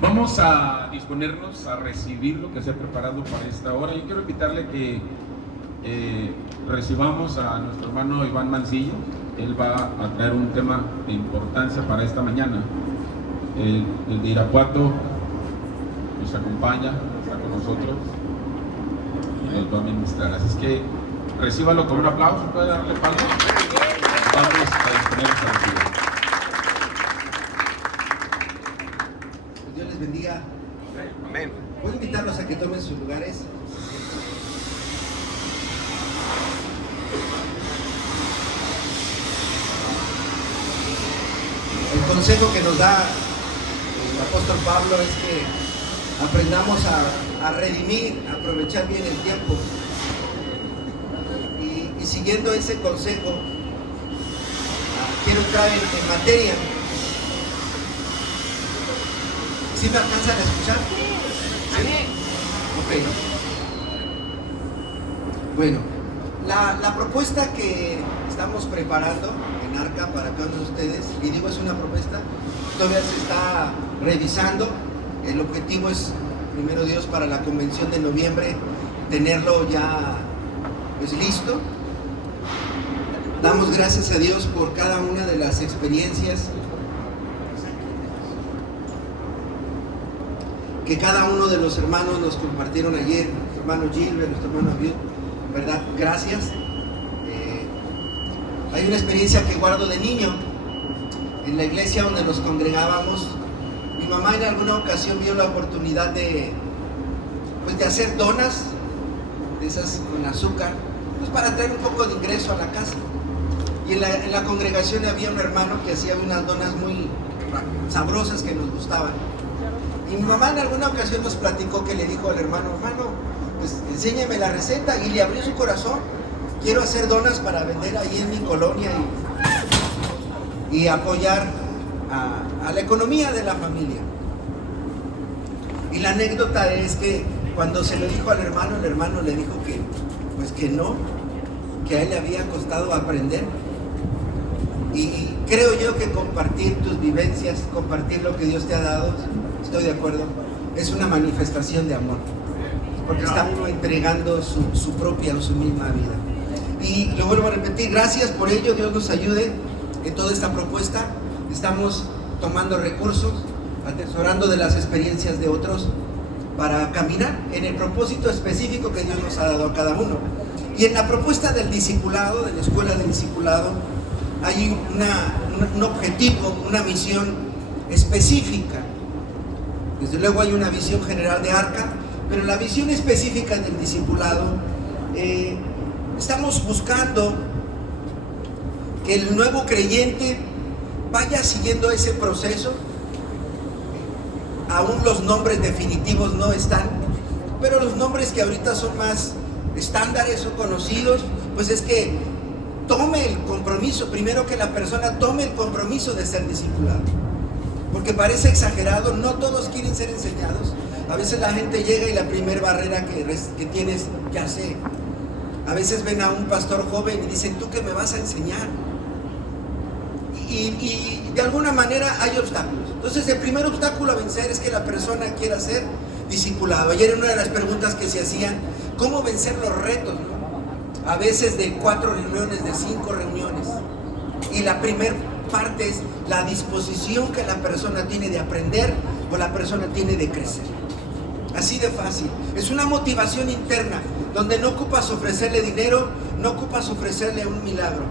Vamos a disponernos a recibir lo que se ha preparado para esta hora. Yo quiero invitarle que recibamos a nuestro hermano Iván Mancillo. Él va a traer un tema de importancia para esta mañana. El de Irapuato nos acompaña, está con nosotros, nos va a ministrar. Así es que recíbalo con un aplauso, puede darle palmas. Vamos a disponernos a recibir. Dios les bendiga. Amén. Voy a invitarlos a que tomen sus lugares. El consejo que nos da el apóstol Pablo es que aprendamos a redimir, a aprovechar bien el tiempo. Y siguiendo ese consejo, quiero entrar en materia. ¿Sí me alcanzan a escuchar? ¿Sí? Ok. Bueno, la propuesta que estamos preparando en Arca para cada uno de ustedes, y digo es una propuesta, todavía se está revisando. El objetivo es, primero Dios, para la convención de noviembre, tenerlo ya pues listo. Damos gracias a Dios por cada una de las experiencias que cada uno de los hermanos nos compartieron ayer, nuestro hermano Gilbert, nuestro hermano Abiud, ¿verdad? Gracias. Hay una experiencia que guardo de niño, en la iglesia donde nos congregábamos. Mi mamá en alguna ocasión vio la oportunidad de hacer donas, de esas con azúcar, pues para traer un poco de ingreso a la casa. Y en la congregación había un hermano que hacía unas donas muy sabrosas que nos gustaban. Y mi mamá en alguna ocasión nos platicó que le dijo al hermano, pues enséñeme la receta, y le abrió su corazón. Quiero hacer donas para vender ahí en mi colonia y apoyar a la economía de la familia. Y la anécdota es que cuando se lo dijo al hermano, el hermano le dijo que no, que a él le había costado aprender. Y creo yo que compartir tus vivencias, compartir lo que Dios te ha dado, estoy de acuerdo, es una manifestación de amor, porque está uno entregando su propia o su misma vida. Y lo vuelvo a repetir, gracias por ello. Dios nos ayude en toda esta propuesta. Estamos tomando recursos, atesorando de las experiencias de otros para caminar en el propósito específico que Dios nos ha dado a cada uno. Y en la propuesta del discipulado, de la escuela del discipulado, hay un objetivo, una misión específica. Desde luego hay una visión general de Arca, pero la visión específica del discipulado, estamos buscando que el nuevo creyente vaya siguiendo ese proceso. Aún los nombres definitivos no están, pero los nombres que ahorita son más estándares o conocidos, pues es que tome el compromiso, primero que la persona tome el compromiso de ser discipulado. Porque parece exagerado, no todos quieren ser enseñados. A veces la gente llega y la primera barrera que tienes, ya sé. A veces ven a un pastor joven y dicen, ¿tú qué me vas a enseñar? Y de alguna manera hay obstáculos. Entonces el primer obstáculo a vencer es que la persona quiera ser discipulado. Ayer en una de las preguntas que se hacían, ¿cómo vencer los retos, no? A veces de 4 reuniones, de 5 reuniones. Y la primera parte es la disposición que la persona tiene de aprender o la persona tiene de crecer. Así de fácil. Es una motivación interna donde no ocupas ofrecerle dinero, no ocupas ofrecerle un milagro.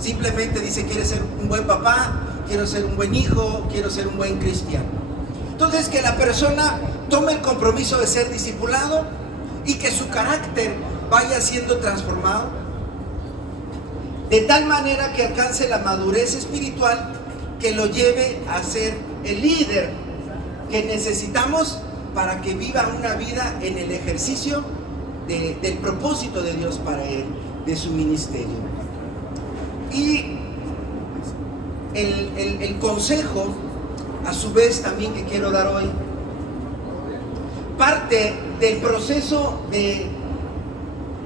Simplemente dice, quiero ser un buen papá, quiero ser un buen hijo, quiero ser un buen cristiano. Entonces que la persona tome el compromiso de ser discipulado y que su carácter vaya siendo transformado de tal manera que alcance la madurez espiritual que lo lleve a ser el líder que necesitamos para que viva una vida en el ejercicio del propósito de Dios para él, de su ministerio. Y el consejo, a su vez, también que quiero dar hoy, parte del proceso de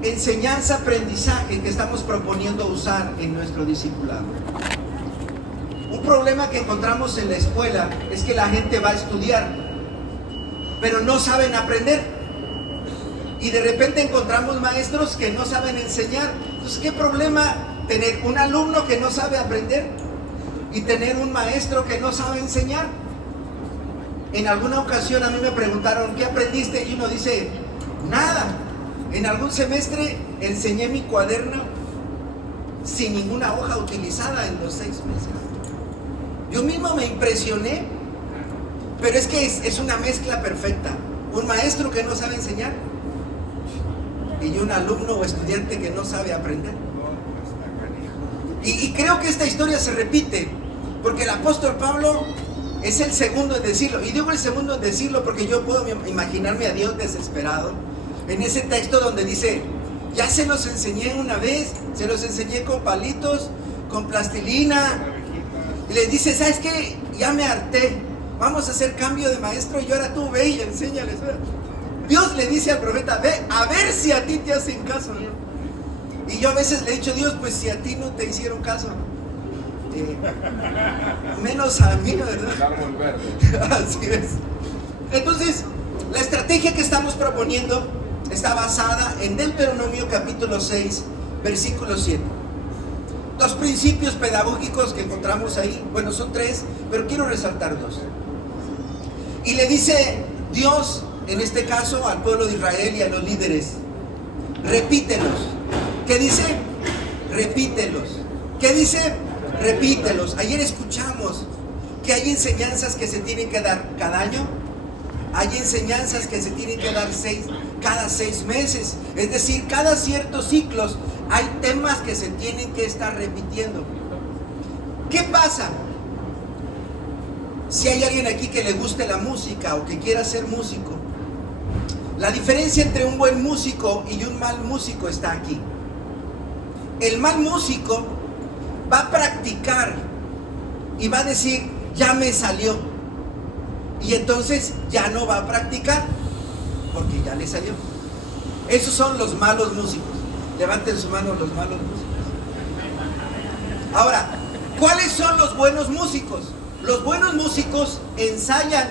enseñanza-aprendizaje que estamos proponiendo usar en nuestro discipulado. Un problema que encontramos en la escuela es que la gente va a estudiar, pero no saben aprender. Y de repente encontramos maestros que no saben enseñar. Entonces, ¿qué problema tener un alumno que no sabe aprender y tener un maestro que no sabe enseñar? En alguna ocasión a mí me preguntaron, ¿qué aprendiste? Y uno dice, nada. En algún semestre enseñé mi cuaderno sin ninguna hoja utilizada en los 6 meses. Yo mismo me impresioné, pero es que es una mezcla perfecta. Un maestro que no sabe enseñar y un alumno o estudiante que no sabe aprender. Y creo que esta historia se repite, porque el apóstol Pablo es el segundo en decirlo. Y digo el segundo en decirlo porque yo puedo imaginarme a Dios desesperado en ese texto donde dice, ya se los enseñé una vez, se los enseñé con palitos, con plastilina. Y les dice, ¿sabes qué? Ya me harté. Vamos a hacer cambio de maestro y ahora tú ve y enséñales. Dios le dice al profeta, ve a ver si a ti te hacen caso. Y yo a veces le he dicho, Dios, pues si a ti no te hicieron caso, menos a mí, ¿verdad? Así es. Entonces, la estrategia que estamos proponiendo está basada en Deuteronomio capítulo 6, versículo 7. Los principios pedagógicos que encontramos ahí, bueno, son 3, pero quiero resaltar 2. Y le dice Dios, en este caso, al pueblo de Israel y a los líderes, repítelos. ¿Qué dice? Repítelos. ¿Qué dice? Repítelos. Ayer escuchamos que hay enseñanzas que se tienen que dar cada año. Hay enseñanzas que se tienen que dar cada 6 meses. Es decir, cada ciertos ciclos hay temas que se tienen que estar repitiendo. ¿Qué pasa? Si hay alguien aquí que le guste la música o que quiera ser músico, la diferencia entre un buen músico y un mal músico está aquí. El mal músico va a practicar y va a decir, ya me salió. Y entonces ya no va a practicar porque ya le salió. Esos son los malos músicos. Levanten su mano los malos músicos. Ahora, ¿cuáles son los buenos músicos? Los buenos músicos ensayan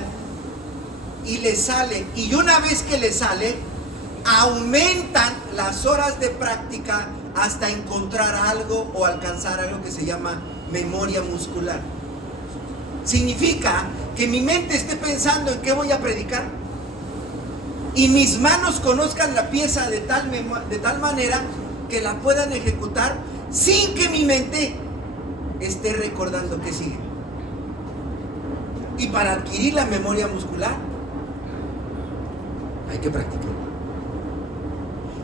y les sale. Y una vez que les sale, aumentan las horas de práctica hasta encontrar algo o alcanzar algo que se llama memoria muscular. Significa que mi mente esté pensando en qué voy a predicar y mis manos conozcan la pieza de tal manera que la puedan ejecutar sin que mi mente esté recordando qué sigue. Y para adquirir la memoria muscular hay que practicar.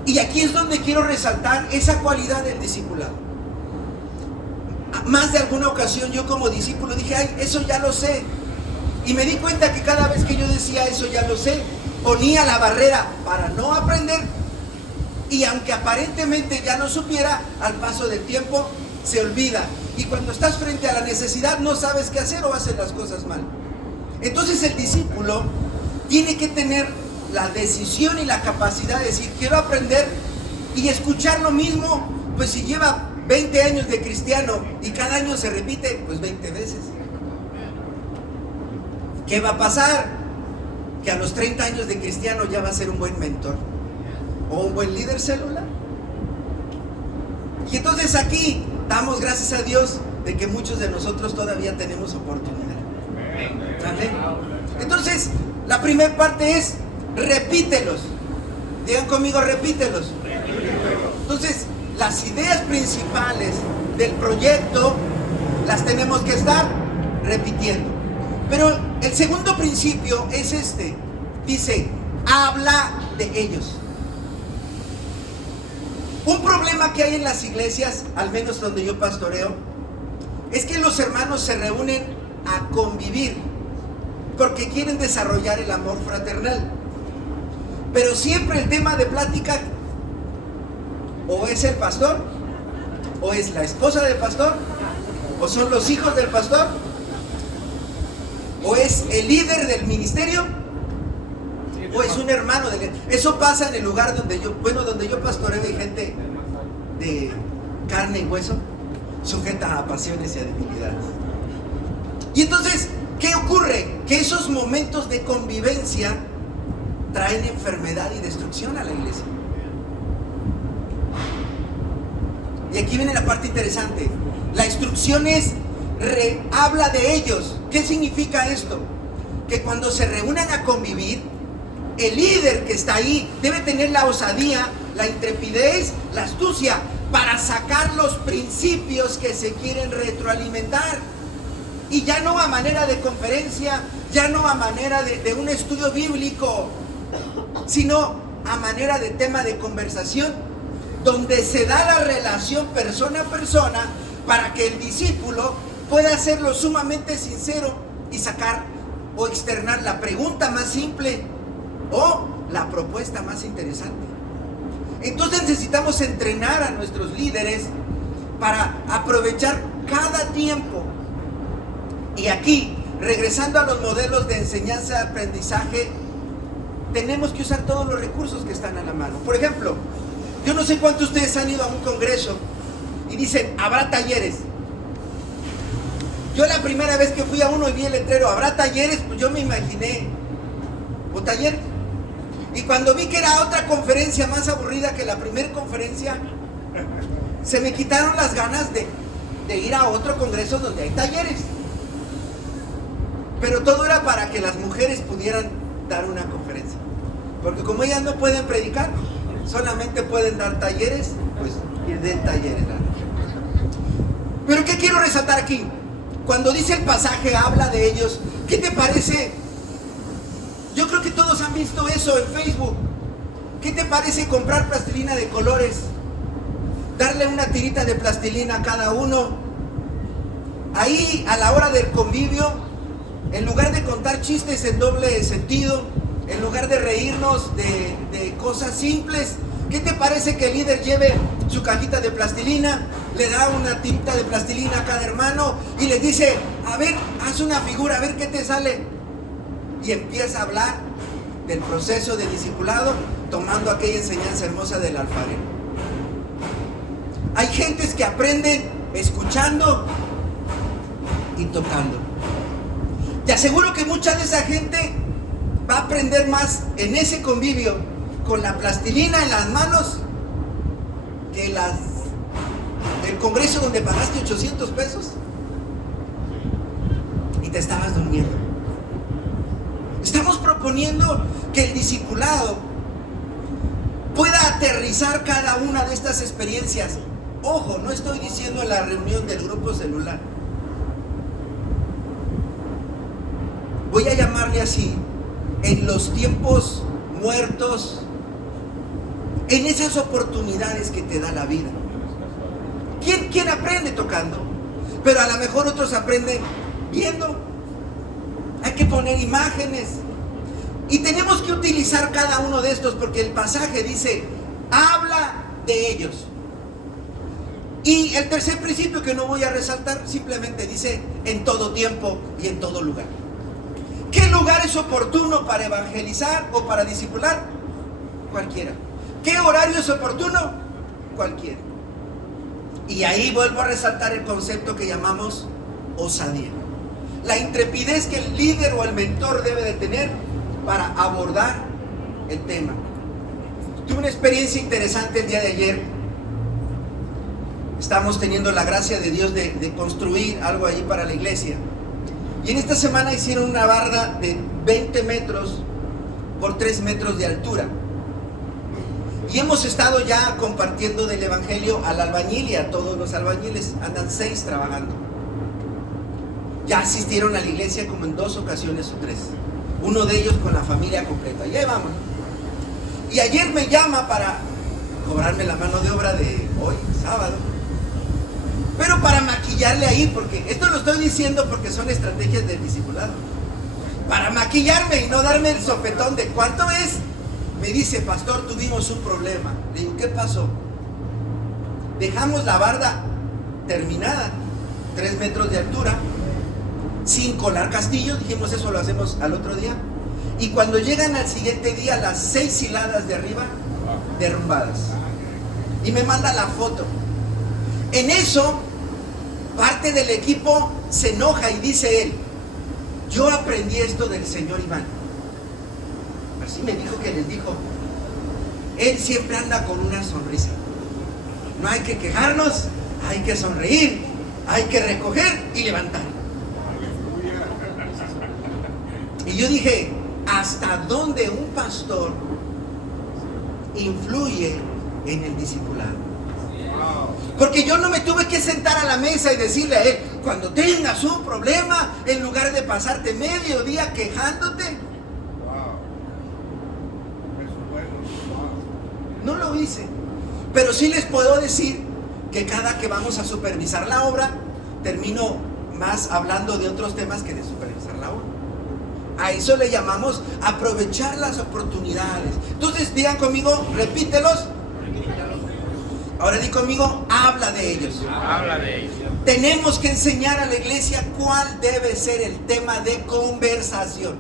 Y aquí es donde quiero resaltar esa cualidad del discipulado. Más de alguna ocasión yo como discípulo dije, ay, eso ya lo sé. Y me di cuenta que cada vez que yo decía eso ya lo sé, ponía la barrera para no aprender. Y aunque aparentemente ya no supiera, al paso del tiempo se olvida. Y cuando estás frente a la necesidad no sabes qué hacer o haces las cosas mal. Entonces el discípulo tiene que tener la decisión y la capacidad de decir, quiero aprender y escuchar lo mismo. Pues si lleva 20 años de cristiano y cada año se repite, pues 20 veces. ¿Qué va a pasar? Que a los 30 años de cristiano ya va a ser un buen mentor o un buen líder celular. Y entonces aquí damos gracias a Dios de que muchos de nosotros todavía tenemos oportunidad. ¿Amén? Entonces, la primera parte es repítelos. Digan conmigo, repítelos. Entonces, las ideas principales del proyecto las tenemos que estar repitiendo. Pero el segundo principio es este. Dice, habla de ellos. Un problema que hay en las iglesias, al menos donde yo pastoreo, es que los hermanos se reúnen a convivir porque quieren desarrollar el amor fraternal. Pero siempre el tema de plática o es el pastor, o es la esposa del pastor, o son los hijos del pastor, o es el líder del ministerio, o es un hermano del... Eso pasa en el lugar donde yo pastoreo, hay gente de carne y hueso, sujeta a pasiones y a debilidades. Y entonces, ¿qué ocurre? Que esos momentos de convivencia traen enfermedad y destrucción a la iglesia. Y aquí viene la parte interesante. La instrucción habla de ellos. ¿Qué significa esto? Que cuando se reúnan a convivir, el líder que está ahí debe tener la osadía, la intrepidez, la astucia para sacar los principios que se quieren retroalimentar. Y ya no a manera de conferencia, ya no a manera de un estudio bíblico, sino a manera de tema de conversación, donde se da la relación persona a persona para que el discípulo pueda hacerlo sumamente sincero y sacar o externar la pregunta más simple o la propuesta más interesante. Entonces necesitamos entrenar a nuestros líderes para aprovechar cada tiempo. Y aquí, regresando a los modelos de enseñanza-aprendizaje, tenemos que usar todos los recursos que están a la mano. Por ejemplo, yo no sé cuántos de ustedes han ido a un congreso y dicen, habrá talleres. Yo la primera vez que fui a uno y vi el letrero, habrá talleres, pues yo me imaginé un taller. Y cuando vi que era otra conferencia más aburrida que la primera conferencia, se me quitaron las ganas de ir a otro congreso donde hay talleres. Pero todo era para que las mujeres pudieran dar una conferencia. Porque como ellas no pueden predicar, solamente pueden dar talleres, pues que den talleres. Pero ¿qué quiero resaltar aquí? Cuando dice el pasaje, habla de ellos, ¿qué te parece? Yo creo que todos han visto eso en Facebook. ¿Qué te parece comprar plastilina de colores? Darle una tirita de plastilina a cada uno. Ahí, a la hora del convivio, en lugar de contar chistes en doble sentido, en lugar de reírnos de cosas simples, ¿qué te parece que el líder lleve su cajita de plastilina, le da una tinta de plastilina a cada hermano y les dice, a ver, haz una figura, a ver qué te sale? Y empieza a hablar del proceso de discipulado, tomando aquella enseñanza hermosa del alfarero. Hay gentes que aprenden escuchando y tocando. Te aseguro que mucha de esa gente va a aprender más en ese convivio con la plastilina en las manos que el congreso donde pagaste 800 pesos y te estabas durmiendo. Estamos proponiendo que el discipulado pueda aterrizar cada una de estas experiencias. Ojo, no estoy diciendo en la reunión del grupo celular. Voy a llamarle así, en los tiempos muertos, en esas oportunidades que te da la vida. ¿Quién aprende tocando? Pero a lo mejor otros aprenden viendo. Hay que poner imágenes. Y tenemos que utilizar cada uno de estos porque el pasaje dice, habla de ellos. Y el tercer principio que no voy a resaltar, simplemente dice, en todo tiempo y en todo lugar. ¿Qué lugar es oportuno para evangelizar o para discipular? Cualquiera. ¿Qué horario es oportuno? Cualquiera. Y ahí vuelvo a resaltar el concepto que llamamos osadía. La intrepidez que el líder o el mentor debe de tener para abordar el tema. Tuve una experiencia interesante el día de ayer. Estamos teniendo la gracia de Dios de construir algo allí para la iglesia. Y en esta semana hicieron una barda de 20 metros por 3 metros de altura. Y hemos estado ya compartiendo del evangelio al albañil y a todos los albañiles. Andan 6 trabajando. Ya asistieron a la iglesia como en 2 ocasiones o 3. Uno de ellos con la familia completa. Y ahí vamos. Y ayer me llama para cobrarme la mano de obra de hoy, sábado. Pero para maquillarle ahí, porque esto lo estoy diciendo porque son estrategias del discipulado. Para maquillarme y no darme el sopetón de ¿cuánto es? Me dice, pastor, tuvimos un problema. Le digo, ¿qué pasó? Dejamos la barda terminada, 3 metros de altura, sin colar castillo. Dijimos, eso lo hacemos al otro día. Y cuando llegan al siguiente día, las 6 hiladas de arriba, derrumbadas. Y me manda la foto. En eso, parte del equipo se enoja y dice él, yo aprendí esto del señor Iván. Así me dijo que les dijo. Él siempre anda con una sonrisa. No hay que quejarnos, hay que sonreír, hay que recoger y levantar. Y yo dije, ¿hasta dónde un pastor influye en el discipulado? Porque yo no me tuve que sentar a la mesa y decirle a él, cuando tengas un problema, en lugar de pasarte medio día quejándote. No lo hice. Pero sí les puedo decir que cada que vamos a supervisar la obra, termino más hablando de otros temas que de supervisar la obra. A eso le llamamos aprovechar las oportunidades. Entonces digan conmigo, repítelos. Ahora di conmigo, habla de ellos. Habla de ellos. Tenemos que enseñar a la iglesia cuál debe ser el tema de conversación.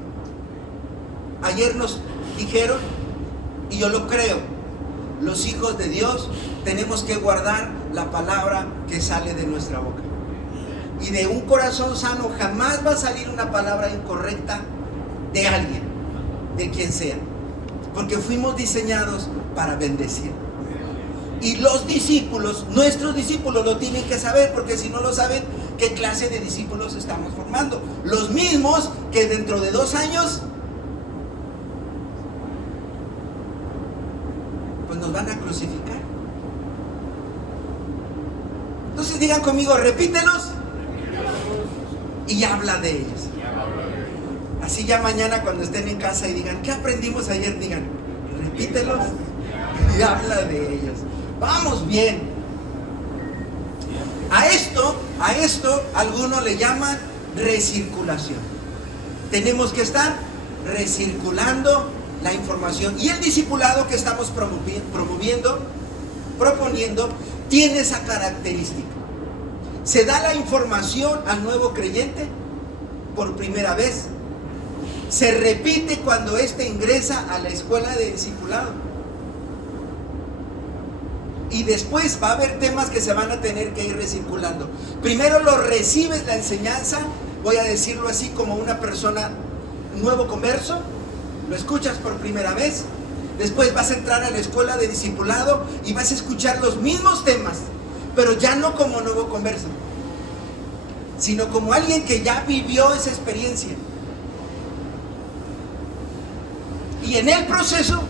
Ayer nos dijeron, y yo lo creo, los hijos de Dios tenemos que guardar la palabra que sale de nuestra boca. Y de un corazón sano jamás va a salir una palabra incorrecta de alguien, de quien sea. Porque fuimos diseñados para bendecir. Y los discípulos, nuestros discípulos lo tienen que saber, porque si no lo saben, ¿qué clase de discípulos estamos formando? Los mismos que dentro de 2 años pues nos van a crucificar. Entonces digan conmigo, repítelos y habla de ellos. Así ya mañana cuando estén en casa y digan, ¿qué aprendimos ayer? Digan, repítelos y habla de ellos. Vamos bien. A esto algunos le llaman recirculación. Tenemos que estar recirculando la información. Y el discipulado que estamos proponiendo, tiene esa característica. Se da la información al nuevo creyente por primera vez. Se repite cuando éste ingresa a la escuela de discipulado. Y después va a haber temas que se van a tener que ir recirculando. Primero lo recibes la enseñanza, voy a decirlo así, como una persona nuevo converso, lo escuchas por primera vez. Después vas a entrar a la escuela de discipulado y vas a escuchar los mismos temas, pero ya no como nuevo converso, sino como alguien que ya vivió esa experiencia. Y en el proceso,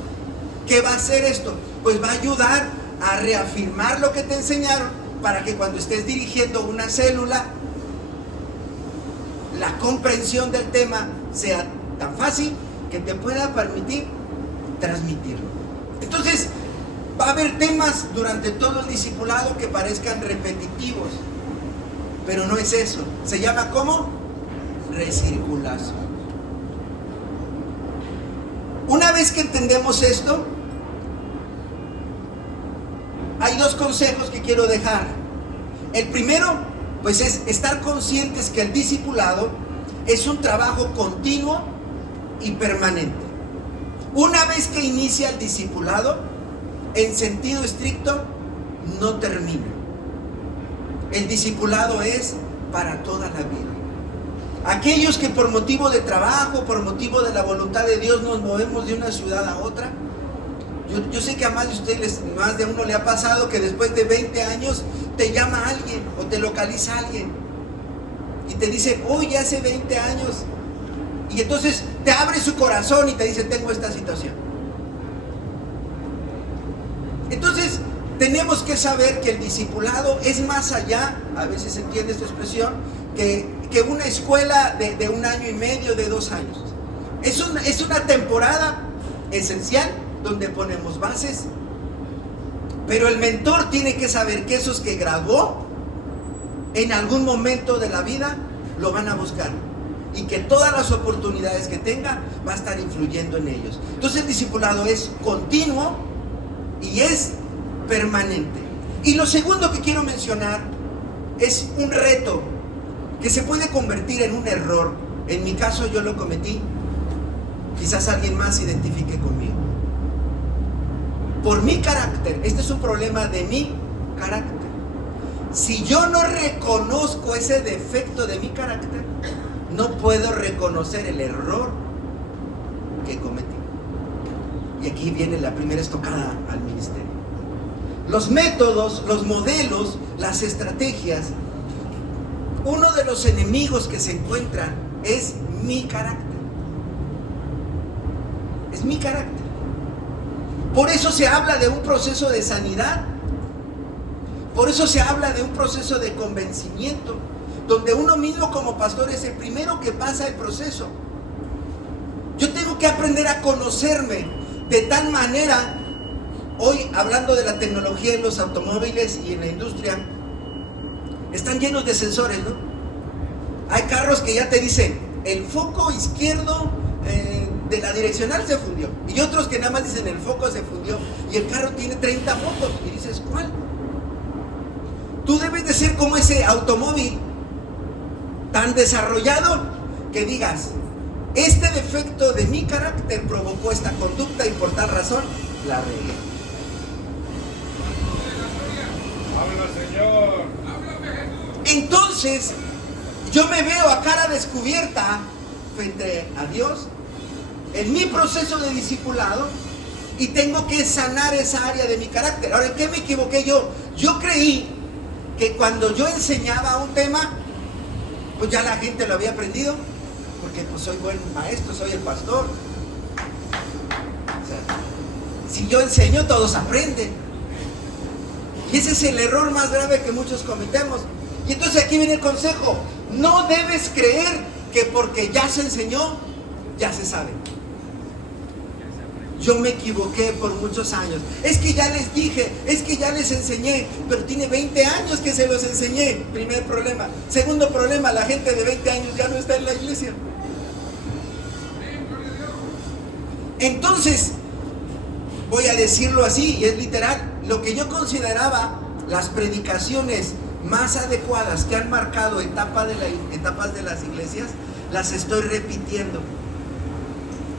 ¿qué va a hacer esto? Pues va a ayudar a reafirmar lo que te enseñaron, para que cuando estés dirigiendo una célula, la comprensión del tema sea tan fácil que te pueda permitir transmitirlo. Entonces, va a haber temas durante todo el discipulado que parezcan repetitivos, pero no es eso. Se llama ¿cómo? Recirculación. Una vez que entendemos esto, hay 2 consejos que quiero dejar. El primero, pues, es estar conscientes que el discipulado es un trabajo continuo y permanente. Una vez que inicia el discipulado, en sentido estricto, no termina. El discipulado es para toda la vida. Aquellos que por motivo de trabajo, por motivo de la voluntad de Dios, nos movemos de una ciudad a otra. Yo sé que a más de ustedes, más de uno le ha pasado que después de 20 años te llama alguien o te localiza alguien y te dice, oye, hace 20 años. Y entonces te abre su corazón y te dice, tengo esta situación. Entonces tenemos que saber que el discipulado es más allá, a veces se entiende esta expresión, que una escuela de 1 año y medio, de 2 años. Es una temporada esencial donde ponemos bases, pero el mentor tiene que saber que esos que graduó en algún momento de la vida lo van a buscar, y que todas las oportunidades que tenga va a estar influyendo en ellos. Entonces el discipulado es continuo y es permanente. Y lo segundo que quiero mencionar es un reto que se puede convertir en un error. En mi caso yo lo cometí, quizás alguien más se identifique conmigo. Por mi carácter, este es un problema de mi carácter. Si yo no reconozco ese defecto de mi carácter, no puedo reconocer el error que cometí. Y aquí viene la primera estocada al ministerio. Los métodos, los modelos, las estrategias. Uno de los enemigos que se encuentran es mi carácter. Es mi carácter. Por eso se habla de un proceso de sanidad. Por eso se habla de un proceso de convencimiento, donde uno mismo como pastor es el primero que pasa el proceso. Yo tengo que aprender a conocerme de tal manera. Hoy, hablando de la tecnología en los automóviles y en la industria, están llenos de sensores, ¿no? Hay carros que ya te dicen, el foco izquierdo de la direccional se fundió. Y otros que nada más dicen, el foco se fundió. Y el carro tiene 30 focos. Y dices, ¿cuál? Tú debes de ser como ese automóvil tan desarrollado que digas, este defecto de mi carácter provocó esta conducta y por tal razón la regué. Habla, Señor. Entonces, yo me veo a cara descubierta frente a Dios en mi proceso de discipulado y tengo que sanar esa área de mi carácter. Ahora, ¿en qué me equivoqué yo? Yo creí que cuando yo enseñaba un tema, pues ya la gente lo había aprendido, porque pues soy buen maestro, soy el pastor. O sea, si yo enseño, todos aprenden. Y ese es el error más grave que muchos cometemos. Y entonces aquí viene el consejo: no debes creer que porque ya se enseñó, ya se sabe. Yo me equivoqué por muchos años. Es que ya les dije, es que ya les enseñé, pero tiene 20 años que se los enseñé. Primer problema. Segundo problema, la gente de 20 años ya no está en la iglesia. Entonces, voy a decirlo así, y es literal, lo que yo consideraba las predicaciones más adecuadas que han marcado etapas de las iglesias, las estoy repitiendo.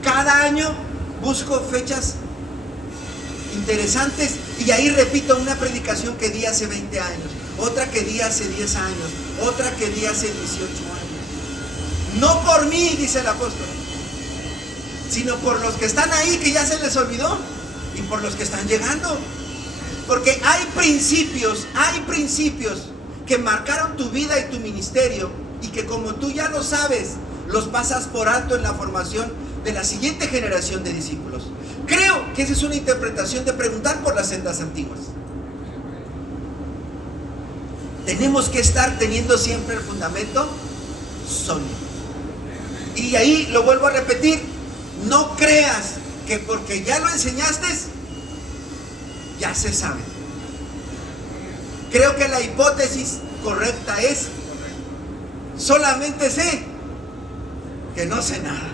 Cada año busco fechas interesantes y ahí repito una predicación que di hace 20 años, otra que di hace 10 años, otra que di hace 18 años. No por mí, dice el apóstol, sino por los que están ahí que ya se les olvidó y por los que están llegando. Porque hay principios que marcaron tu vida y tu ministerio y que como tú ya lo sabes, los pasas por alto en la formación de la siguiente generación de discípulos. Creo que esa es una interpretación de preguntar por las sendas antiguas. Tenemos que estar teniendo siempre el fundamento sólido. Y ahí lo vuelvo a repetir, no creas que porque ya lo enseñaste, ya se sabe. Creo que la hipótesis correcta es, solamente sé que no sé nada.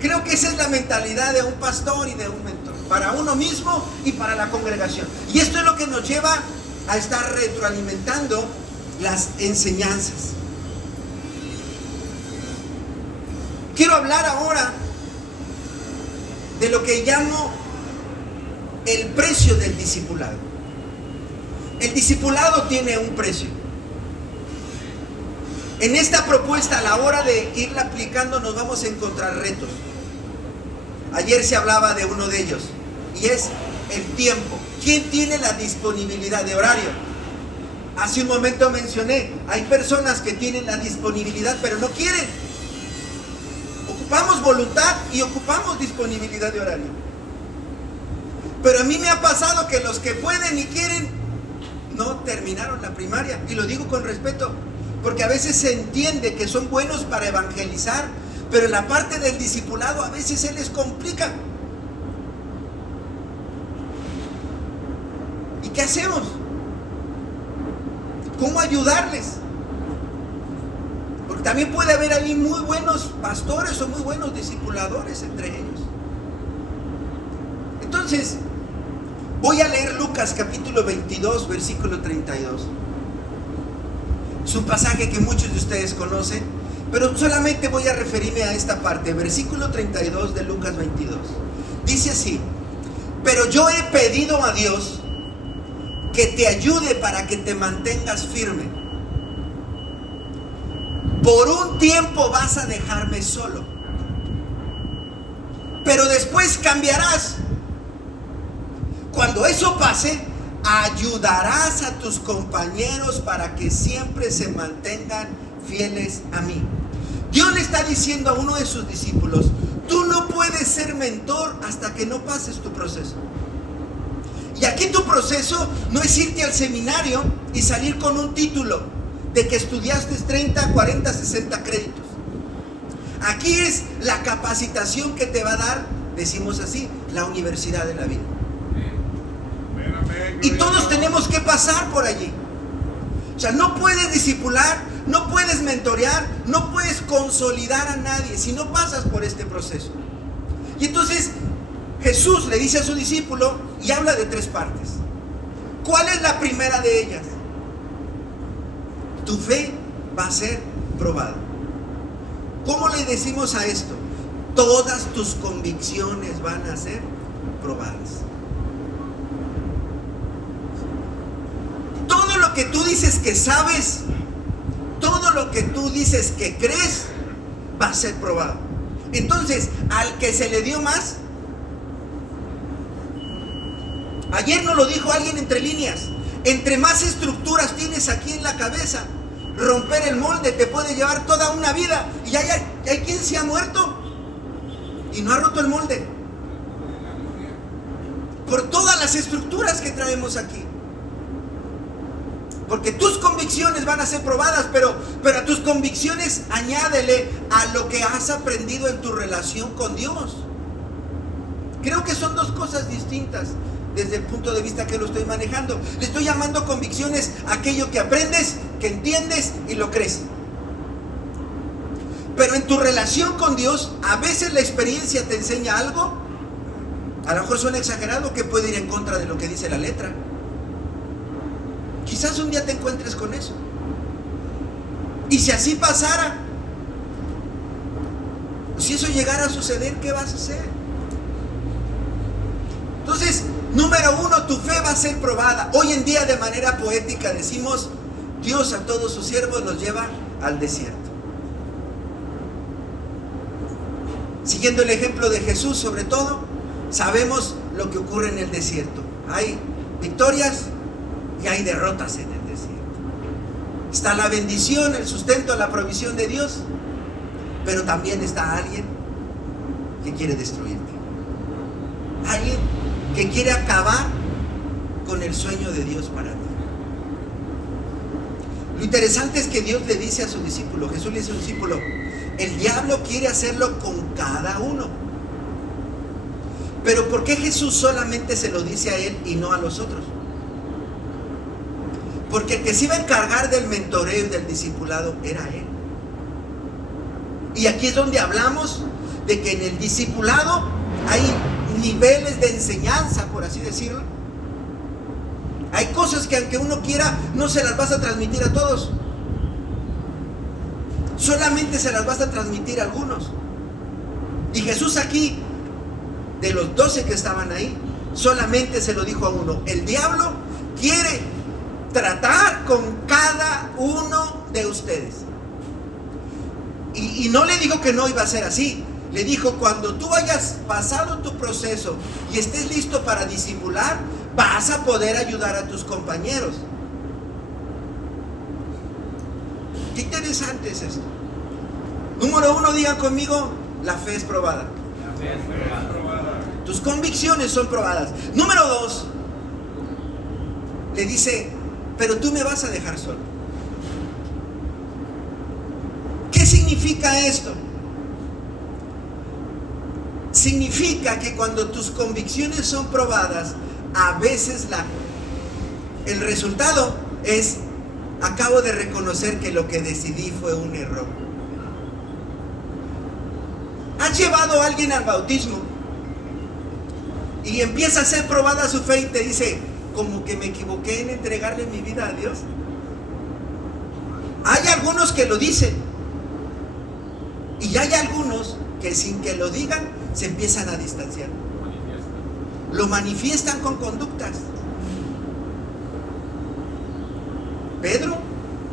Creo que esa es la mentalidad de un pastor y de un mentor, para uno mismo y para la congregación. Y esto es lo que nos lleva a estar retroalimentando las enseñanzas. Quiero hablar ahora de lo que llamo el precio del discipulado. El discipulado tiene un precio. En esta propuesta, a la hora de irla aplicando, nos vamos a encontrar retos. Ayer se hablaba de uno de ellos, y es el tiempo. ¿Quién tiene la disponibilidad de horario? Hace un momento mencioné, hay personas que tienen la disponibilidad, pero no quieren. Ocupamos voluntad y ocupamos disponibilidad de horario. Pero a mí me ha pasado que los que pueden y quieren no terminaron la primaria, y lo digo con respeto, porque a veces se entiende que son buenos para evangelizar, pero en la parte del discipulado a veces se les complica. ¿Y qué hacemos? ¿Cómo ayudarles? Porque también puede haber ahí muy buenos pastores o muy buenos discipuladores entre ellos. Entonces, voy a leer Lucas capítulo 22, versículo 32. Es un pasaje que muchos de ustedes conocen, pero solamente voy a referirme a esta parte, versículo 32 de Lucas 22. Dice así: pero yo he pedido a Dios que te ayude para que te mantengas firme. Por un tiempo vas a dejarme solo, pero después cambiarás Cuando eso pase, ayudarás a tus compañeros para que siempre se mantengan fieles a mí. Dios le está diciendo a uno de sus discípulos: tú no puedes ser mentor hasta que no pases tu proceso. Y aquí tu proceso no es irte al seminario y salir con un título de que estudiaste 30, 40, 60 créditos. Aquí es la capacitación que te va a dar, decimos así, la universidad de la vida. Y todos tenemos que pasar por allí. O sea, no puedes discipular, no puedes mentorear, no puedes consolidar a nadie si no pasas por este proceso. Y entonces Jesús le dice a su discípulo y habla de 3 partes. ¿Cuál es la primera de ellas? Tu fe va a ser probada. ¿Cómo le decimos a esto? Todas tus convicciones van a ser probadas. Todo lo que tú dices que sabes, todo lo que tú dices que crees, va a ser probado. Entonces, al que se le dio más, ayer nos lo dijo alguien entre líneas, entre más estructuras tienes aquí en la cabeza, romper el molde te puede llevar toda una vida. Y hay quien se ha muerto y no ha roto el molde por todas las estructuras que traemos aquí. Porque tus convicciones van a ser probadas, pero a tus convicciones añádele a lo que has aprendido en tu relación con Dios. Creo que son 2 cosas distintas desde el punto de vista que lo estoy manejando. Le estoy llamando convicciones aquello que aprendes, que entiendes y lo crees. Pero en tu relación con Dios, a veces la experiencia te enseña algo, a lo mejor suena exagerado, que puede ir en contra de lo que dice la letra. Quizás un día te encuentres con eso. Y si así pasara, si eso llegara a suceder, ¿qué vas a hacer? Entonces, número 1, tu fe va a ser probada. Hoy en día, de manera poética, decimos: Dios a todos sus siervos los lleva al desierto. Siguiendo el ejemplo de Jesús, sobre todo, sabemos lo que ocurre en el desierto. Hay victorias y hay derrotas en el desierto. Está la bendición, el sustento, la provisión de Dios, pero también está alguien que quiere destruirte. Alguien que quiere acabar con el sueño de Dios para ti. Lo interesante es que Dios le dice a su discípulo, Jesús le dice a su discípulo: el diablo quiere hacerlo con cada uno. Pero ¿por qué Jesús solamente se lo dice a él y no a los otros? Porque el que se iba a encargar del mentoreo y del discipulado era él. Y aquí es donde hablamos de que en el discipulado hay niveles de enseñanza, por así decirlo. Hay cosas que aunque uno quiera, no se las vas a transmitir a todos. Solamente se las vas a transmitir a algunos. Y Jesús aquí, de los 12 que estaban ahí, solamente se lo dijo a uno. El diablo quiere tratar con cada uno de ustedes. Y no le dijo que no iba a ser así. Le dijo: cuando tú hayas pasado tu proceso y estés listo para discipular, vas a poder ayudar a tus compañeros. Qué interesante es esto. Número 1, digan conmigo: la fe es probada. La fe es probada. Tus convicciones son probadas. Número 2, le dice: pero tú me vas a dejar solo. ¿Qué significa esto? Significa que cuando tus convicciones son probadas, a veces el resultado es: acabo de reconocer que lo que decidí fue un error. ¿Has llevado a alguien al bautismo y empieza a ser probada su fe y te dice: como que me equivoqué en entregarle mi vida a Dios? Hay algunos que lo dicen y hay algunos que sin que lo digan se empiezan a distanciar. Lo manifiestan con conductas. Pedro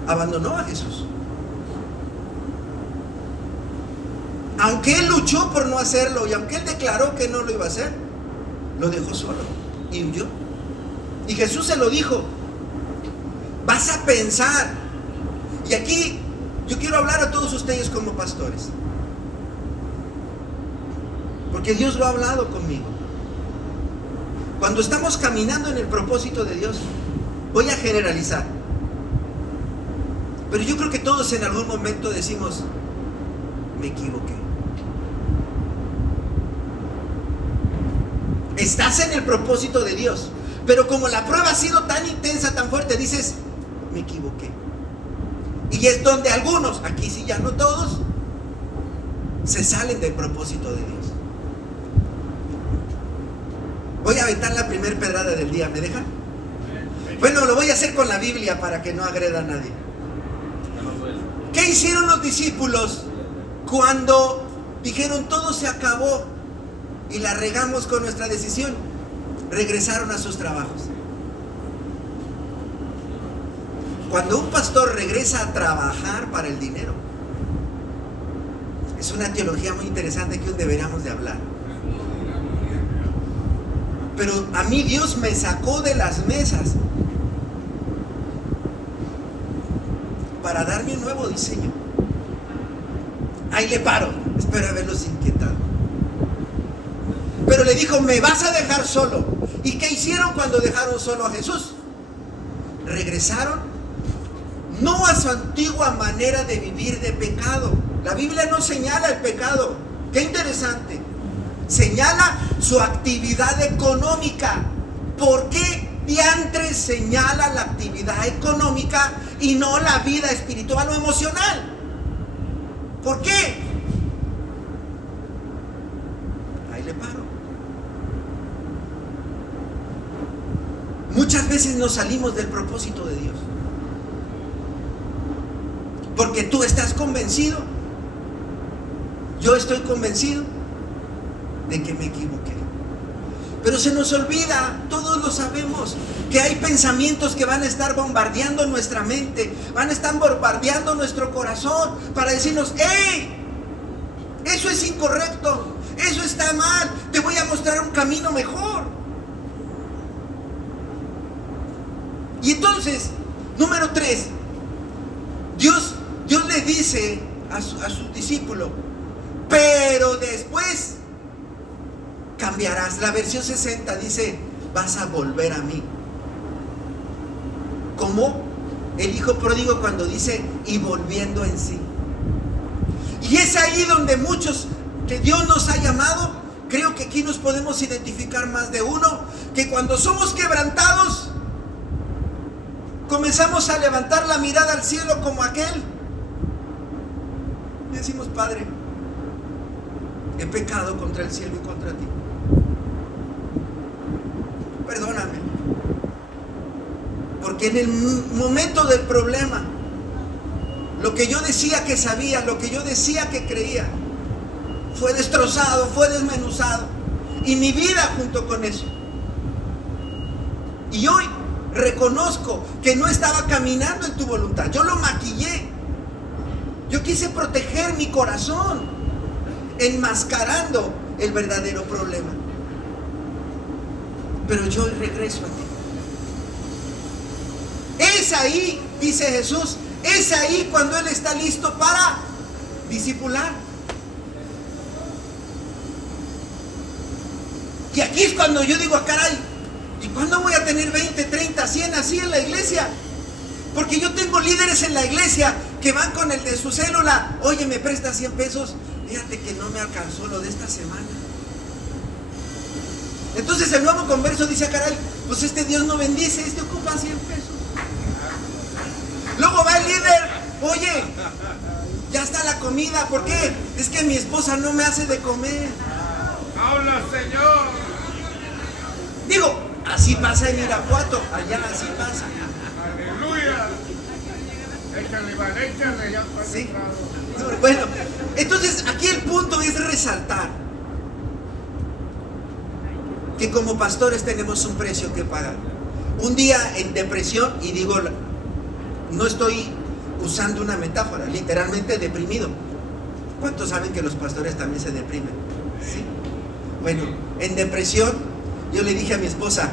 abandonó a Jesús. Aunque él luchó por no hacerlo y aunque él declaró que no lo iba a hacer, lo dejó solo. Y huyó. Y Jesús se lo dijo: vas a pensar. Y aquí yo quiero hablar a todos ustedes como pastores, porque Dios lo ha hablado conmigo. Cuando estamos caminando en el propósito de Dios, voy a generalizar, pero yo creo que todos en algún momento decimos: me equivoqué. Estás en el propósito de Dios, pero como la prueba ha sido tan intensa, tan fuerte, dices: me equivoqué. Y es donde algunos, aquí sí ya no todos, se salen del propósito de Dios. Voy a aventar la primer pedrada del día, ¿me dejan? Bueno, lo voy a hacer con la Biblia para que no agreda a nadie. ¿Qué hicieron los discípulos cuando dijeron todo se acabó y la regamos con nuestra decisión? Regresaron a sus trabajos. Cuando un pastor regresa a trabajar para el dinero, es una teología muy interesante que hoy deberíamos de hablar. Pero a mí Dios me sacó de las mesas para darme un nuevo diseño. Ahí le paro, espero haberlos inquietado. Pero le dijo: me vas a dejar solo. ¿Y qué hicieron cuando dejaron solo a Jesús? Regresaron no a su antigua manera de vivir de pecado. La Biblia no señala el pecado. Qué interesante. Señala su actividad económica. ¿Por qué diantres señala la actividad económica y no la vida espiritual o emocional? ¿Por qué? Ahí le paro. Muchas veces nos salimos del propósito de Dios porque tú estás convencido, yo estoy convencido de que me equivoqué. Pero se nos olvida, todos lo sabemos, que hay pensamientos que van a estar bombardeando nuestra mente, van a estar bombardeando nuestro corazón para decirnos: ¡hey! Eso es incorrecto, eso está mal, te voy a mostrar un camino mejor. Y entonces, número 3, Dios le dice a su discípulo: pero después cambiarás. La versión 60 dice: vas a volver a mí. Como el hijo pródigo cuando dice: y volviendo en sí. Y es ahí donde muchos que Dios nos ha llamado, creo que aquí nos podemos identificar más de uno, que cuando somos quebrantados comenzamos a levantar la mirada al cielo como aquel y decimos: Padre, he pecado contra el cielo y contra ti, perdóname. Porque en el momento del problema, lo que yo decía que sabía, lo que yo decía que creía, fue destrozado, fue desmenuzado, y mi vida junto con eso. Y hoy reconozco que no estaba caminando en tu voluntad. Yo lo maquillé. Yo quise proteger mi corazón, enmascarando el verdadero problema. Pero yo hoy regreso a ti. Es ahí, dice Jesús, es ahí cuando Él está listo para discipular. Y aquí es cuando yo digo: caray, ¿y cuándo voy a tener 20, 30, 100 así en la iglesia? Porque yo tengo líderes en la iglesia que van con el de su célula: oye, me prestas 100 pesos, fíjate que no me alcanzó lo de esta semana. Entonces el nuevo converso dice: caray, pues este Dios no bendice, este ocupa 100 pesos. Luego va el líder: oye, ya está la comida, ¿por qué? Es que mi esposa no me hace de comer. ¡Habla, Señor! Digo, así pasa en Irapuato, allá así pasa. ¡Aleluya! Échale, ya está. Sí. Bueno, entonces aquí el punto es resaltar que como pastores tenemos un precio que pagar. Un día en depresión, y digo, no estoy usando una metáfora, literalmente deprimido. ¿Cuántos saben que los pastores también se deprimen? Sí. Bueno, en depresión, yo le dije a mi esposa,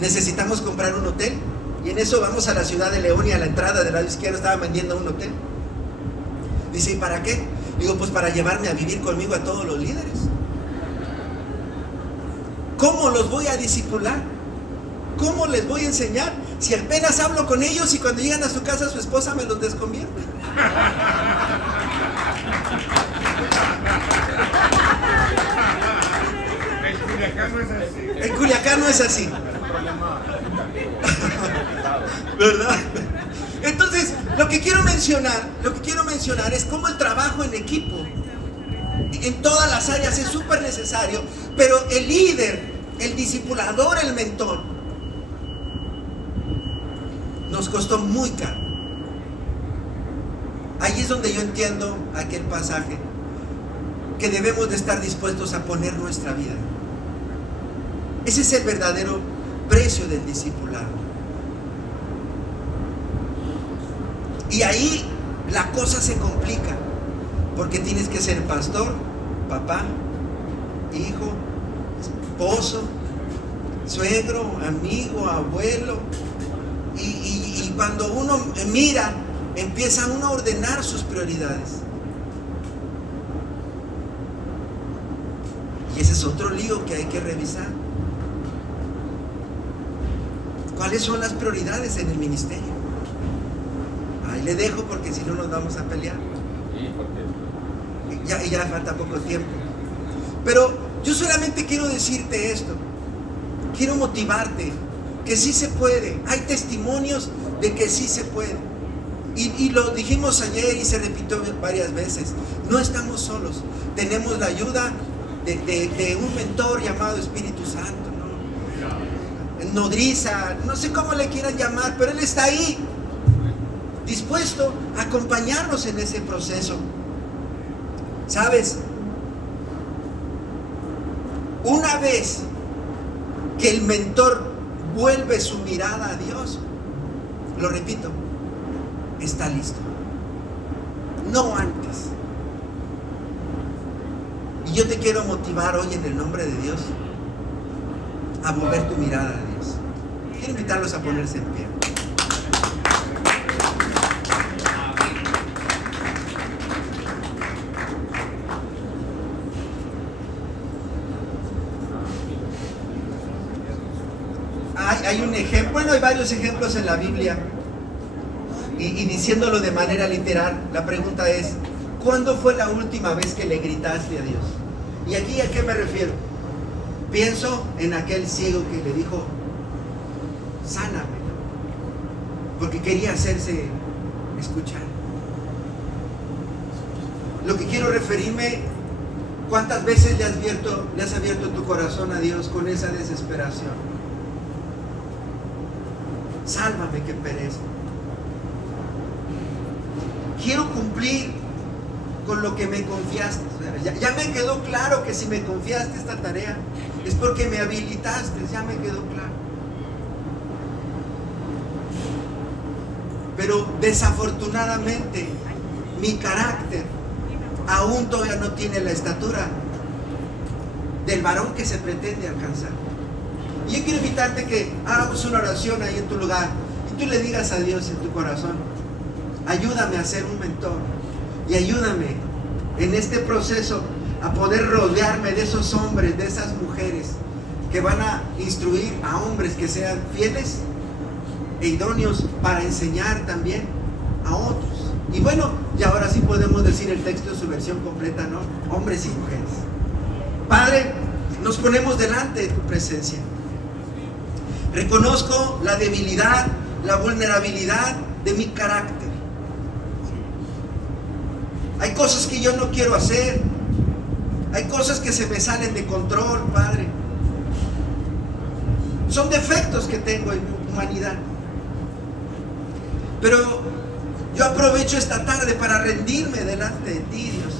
necesitamos comprar un hotel. Y en eso vamos a la ciudad de León y a la entrada del lado izquierdo estaban vendiendo un hotel. Dice, ¿y para qué? Digo, pues para llevarme a vivir conmigo a todos los líderes. ¿Cómo los voy a discipular? ¿Cómo les voy a enseñar? Si apenas hablo con ellos y cuando llegan a su casa su esposa me los desconvierte. En Culiacán no es así. En Culiacán no es así. ¿Verdad? Entonces, lo que quiero mencionar es cómo el trabajo en equipo en todas las áreas es súper necesario, pero el líder, el discipulador, el mentor, nos costó muy caro. Ahí es donde yo entiendo aquel pasaje, que debemos de estar dispuestos a poner nuestra vida. Ese es el verdadero precio del discipulado. Y ahí la cosa se complica, porque tienes que ser pastor, papá, hijo, esposo, suegro, amigo, abuelo. Y cuando uno mira, empieza uno a ordenar sus prioridades. Y ese es otro lío que hay que revisar. ¿Cuáles son las prioridades en el ministerio? Ahí le dejo porque si no nos vamos a pelear. Ya falta poco tiempo. Pero yo solamente quiero decirte esto. Quiero motivarte que sí se puede. Hay testimonios de que sí se puede. Y lo dijimos ayer y se repitió varias veces. No estamos solos. Tenemos la ayuda de un mentor llamado Espíritu Santo, ¿no? Nodriza, no sé cómo le quieran llamar, pero Él está ahí, dispuesto a acompañarnos en ese proceso. ¿Sabes? Una vez que el mentor vuelve su mirada a Dios, lo repito, está listo, no antes. Y yo te quiero motivar hoy en el nombre de Dios a mover tu mirada a Dios. Quiero invitarlos a ponerse en pie. Hay un ejemplo, bueno, hay varios ejemplos en la Biblia. Y diciéndolo de manera literal, la pregunta es, ¿cuándo fue la última vez que le gritaste a Dios? Y aquí, ¿a qué me refiero? Pienso en aquel ciego que le dijo, sáname, porque quería hacerse escuchar. Lo que quiero referirme, ¿cuántas veces le has abierto tu corazón a Dios con esa desesperación? Sálvame que perezco. Quiero cumplir con lo que me confiaste. Ya me quedó claro que si me confiaste esta tarea es porque me habilitaste, ya me quedó claro. Pero desafortunadamente mi carácter aún todavía no tiene la estatura del varón que se pretende alcanzar. Y yo quiero invitarte que hagamos una oración ahí en tu lugar y tú le digas a Dios en tu corazón, ayúdame a ser un mentor y ayúdame en este proceso a poder rodearme de esos hombres, de esas mujeres que van a instruir a hombres que sean fieles e idóneos para enseñar también a otros. Y bueno, y ahora sí podemos decir el texto en su versión completa, ¿no? Hombres y mujeres. Padre, nos ponemos delante de tu presencia. Reconozco la debilidad, la vulnerabilidad de mi carácter. Hay cosas que yo no quiero hacer. Hay cosas que se me salen de control, Padre. Son defectos que tengo en mi humanidad. Pero yo aprovecho esta tarde para rendirme delante de ti, Dios.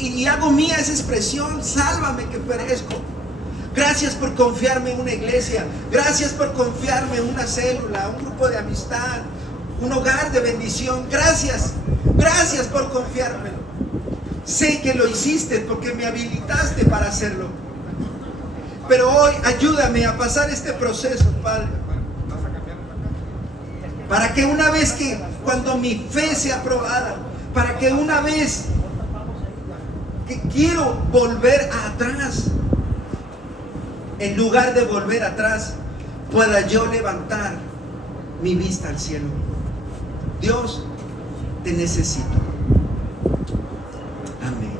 Y hago mía esa expresión, sálvame que perezco. Gracias por confiarme en una iglesia. Gracias por confiarme en una célula, un grupo de amistad, un hogar de bendición. Gracias. Gracias por confiármelo. Sé que lo hiciste porque me habilitaste para hacerlo. Pero hoy ayúdame a pasar este proceso, Padre. Para que una vez que, cuando mi fe sea probada, para que una vez que quiero volver atrás, en lugar de volver atrás, pueda yo levantar mi vista al cielo. Dios, te necesito. Amén.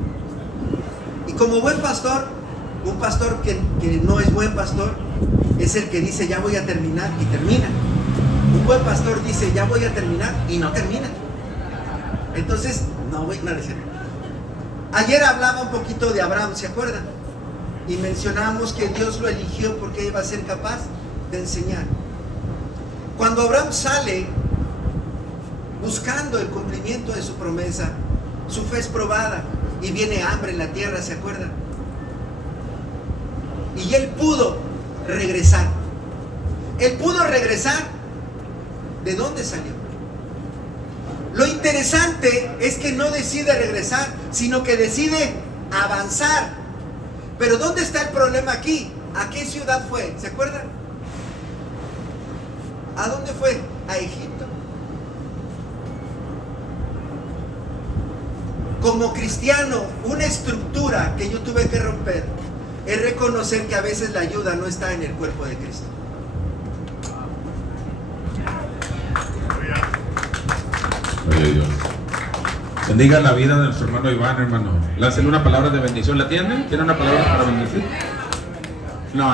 Y como buen pastor, un pastor que no es buen pastor, es el que dice, ya voy a terminar, y termina. Un buen pastor dice, ya voy a terminar, y no termina. Entonces, no voy a decir. Ayer hablaba un poquito de Abraham, ¿se acuerdan? Y mencionamos que Dios lo eligió porque iba a ser capaz de enseñar. Cuando Abraham sale buscando el cumplimiento de su promesa, su fe es probada y viene hambre en la tierra, ¿se acuerdan? Y él pudo regresar. Él pudo regresar. ¿De dónde salió? Lo interesante es que no decide regresar, sino que decide avanzar. Pero ¿dónde está el problema aquí? ¿A qué ciudad fue? ¿Se acuerdan? ¿A dónde fue? A Egipto. Como cristiano, una estructura que yo tuve que romper es reconocer que a veces la ayuda no está en el cuerpo de Cristo. Oye Dios. Bendiga la vida de nuestro hermano Iván, hermano. Láncenle una palabra de bendición. ¿La tiene? ¿Tiene una palabra para bendecir? No.